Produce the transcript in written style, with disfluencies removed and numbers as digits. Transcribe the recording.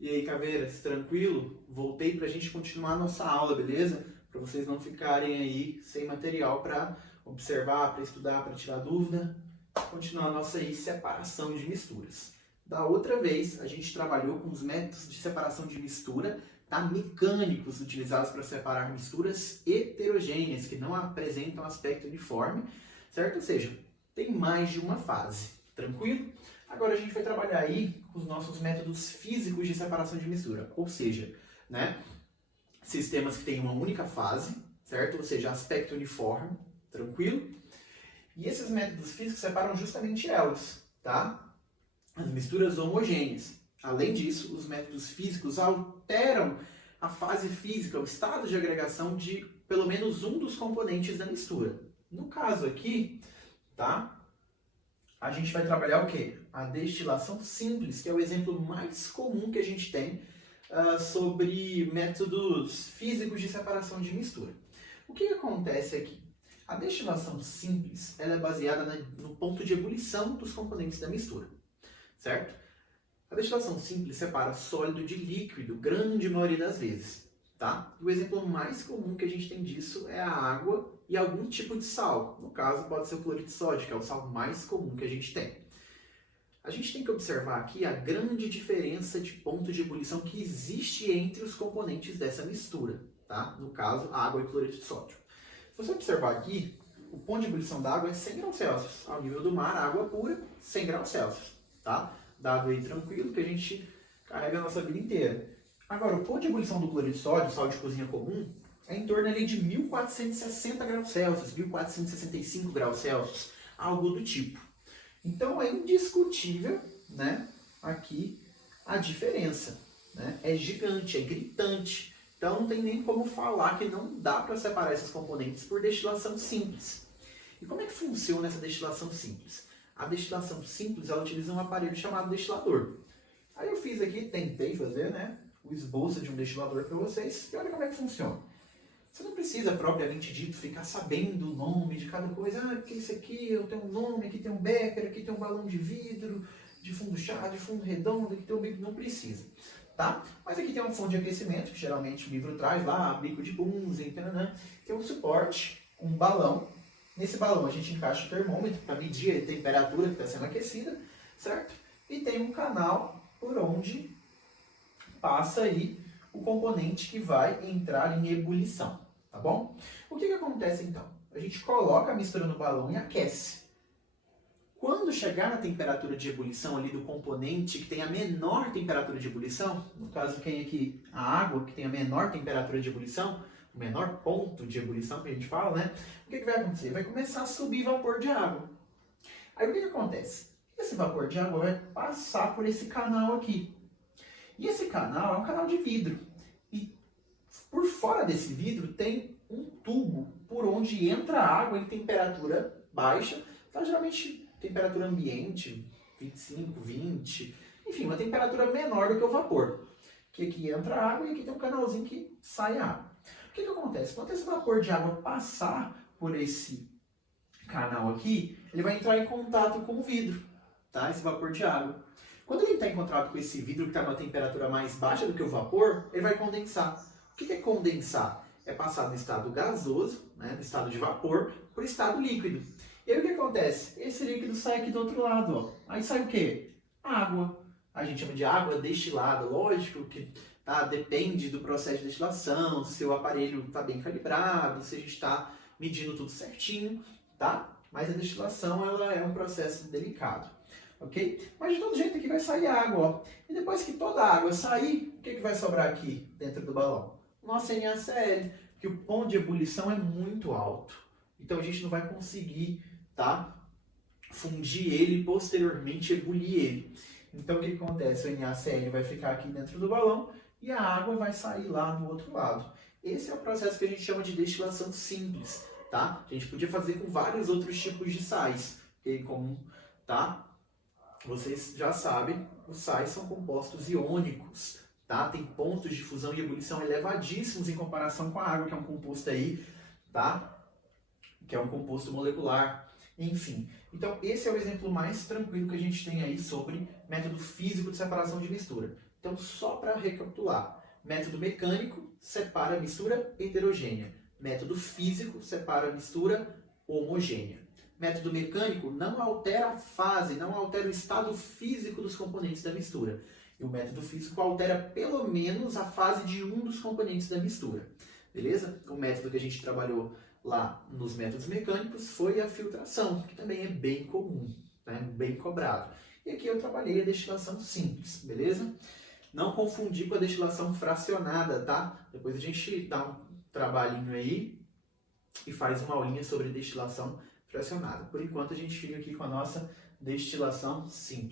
E aí, caveiras, tranquilo? Voltei para a gente continuar a nossa aula, beleza? Para vocês não ficarem aí sem material para observar, para estudar, para tirar dúvida. Continuar a nossa aí separação de misturas. Da outra vez, a gente trabalhou com os métodos de separação de mistura, tá? Mecânicos utilizados para separar misturas heterogêneas, que não apresentam aspecto uniforme, certo? Ou seja, tem mais de uma fase, tranquilo? Agora a gente vai trabalhar aí com os nossos métodos físicos de separação de mistura, ou seja, né, sistemas que têm uma única fase, certo? Ou seja, aspecto uniforme, tranquilo? E esses métodos físicos separam justamente elas, tá? As misturas homogêneas. Além disso, os métodos físicos alteram a fase física, o estado de agregação de pelo menos um dos componentes da mistura. No caso aqui, tá? A gente vai trabalhar o quê? A destilação simples, que é o exemplo mais comum que a gente tem sobre métodos físicos de separação de mistura. O que acontece aqui? A destilação simples ela é baseada no ponto de ebulição dos componentes da mistura, certo? A destilação simples separa sólido de líquido, grande maioria das vezes, tá? O exemplo mais comum que a gente tem disso é a água e algum tipo de sal. No caso, pode ser o cloreto de sódio, que é o sal mais comum que a gente tem. A gente tem que observar aqui a grande diferença de ponto de ebulição que existe entre os componentes dessa mistura, tá? No caso, água e cloreto de sódio. Se você observar aqui, o ponto de ebulição da água é 100 graus Celsius. Ao nível do mar, água pura, 100 graus Celsius, tá? Dado aí tranquilo que a gente carrega a nossa vida inteira. Agora, o ponto de ebulição do cloreto de sódio, sal de cozinha comum, é em torno ali de 1460 graus Celsius, 1465 graus Celsius, algo do tipo. Então, é indiscutível, né, aqui a diferença, né? É gigante, é gritante. Então, não tem nem como falar que não dá para separar esses componentes por destilação simples. E como é que funciona essa destilação simples? A destilação simples, ela utiliza um aparelho chamado destilador. Aí eu fiz aqui, tentei fazer, né, o esboço de um destilador para vocês, e olha como é que funciona. Você não precisa, propriamente dito, ficar sabendo o nome de cada coisa. Ah, porque isso aqui eu tenho um nome, aqui tem um becker, aqui tem um balão de vidro, de fundo chá, de fundo redondo, aqui tem um bico. Não precisa, tá? Mas aqui tem uma fonte de aquecimento, que geralmente o livro traz lá, bico de Bunsen, tem um suporte, um balão. Nesse balão a gente encaixa o termômetro para medir a temperatura que está sendo aquecida, certo? E tem um canal por onde passa aí o componente que vai entrar em ebulição, tá bom? O que acontece então? A gente coloca a mistura no balão e aquece. Quando chegar na temperatura de ebulição ali do componente que tem a menor temperatura de ebulição, no caso quem aqui, a água que tem a menor temperatura de ebulição, o menor ponto de ebulição que a gente fala, né? O que vai acontecer? Vai começar a subir vapor de água. Aí o que acontece? Esse vapor de água vai passar por esse canal aqui. E esse canal é um canal de vidro. E por fora desse vidro tem um tubo por onde entra a água em temperatura baixa. Então, geralmente, temperatura ambiente, 25, 20. Enfim, uma temperatura menor do que o vapor. Que aqui entra a água e aqui tem um canalzinho que sai a água. O que acontece? Quando esse vapor de água passar por esse canal aqui, ele vai entrar em contato com o vidro, tá? Esse vapor de água. Quando ele está em contato com esse vidro que está numa temperatura mais baixa do que o vapor, ele vai condensar. O que é condensar? É passar do estado gasoso, né, do estado de vapor, para o estado líquido. E aí o que acontece? Esse líquido sai aqui do outro lado. Ó. Aí sai o quê? Água. A gente chama de água destilada. Lógico que depende do processo de destilação, se o aparelho está bem calibrado, se a gente está medindo tudo certinho, tá? Mas a destilação ela é um processo delicado. Ok? Mas de todo jeito aqui vai sair água, ó. E depois que toda a água sair, o que vai sobrar aqui dentro do balão? Nosso NaCl, que o ponto de ebulição é muito alto. Então a gente não vai conseguir, tá, fundir ele e posteriormente ebulir ele. Então o que acontece? O NaCl vai ficar aqui dentro do balão e a água vai sair lá do outro lado. Esse é o processo que a gente chama de destilação simples, tá? A gente podia fazer com vários outros tipos de sais, ok? Como, tá? Vocês já sabem, os sais são compostos iônicos, tá? Tem pontos de fusão e ebulição elevadíssimos em comparação com a água, que é um composto aí, tá? Que é um composto molecular, enfim. Então, esse é o exemplo mais tranquilo que a gente tem aí sobre método físico de separação de mistura. Então, só para recapitular, método mecânico separa a mistura heterogênea, método físico separa a mistura homogênea. Método mecânico não altera a fase, não altera o estado físico dos componentes da mistura. E o método físico altera pelo menos a fase de um dos componentes da mistura. Beleza? O método que a gente trabalhou lá nos métodos mecânicos foi a filtração, que também é bem comum, né? Bem cobrado. E aqui eu trabalhei a destilação simples, beleza? Não confundir com a destilação fracionada, tá? Depois a gente dá um trabalhinho aí e faz uma aulinha sobre destilação fracionada. Por enquanto a gente fica aqui com a nossa destilação simples.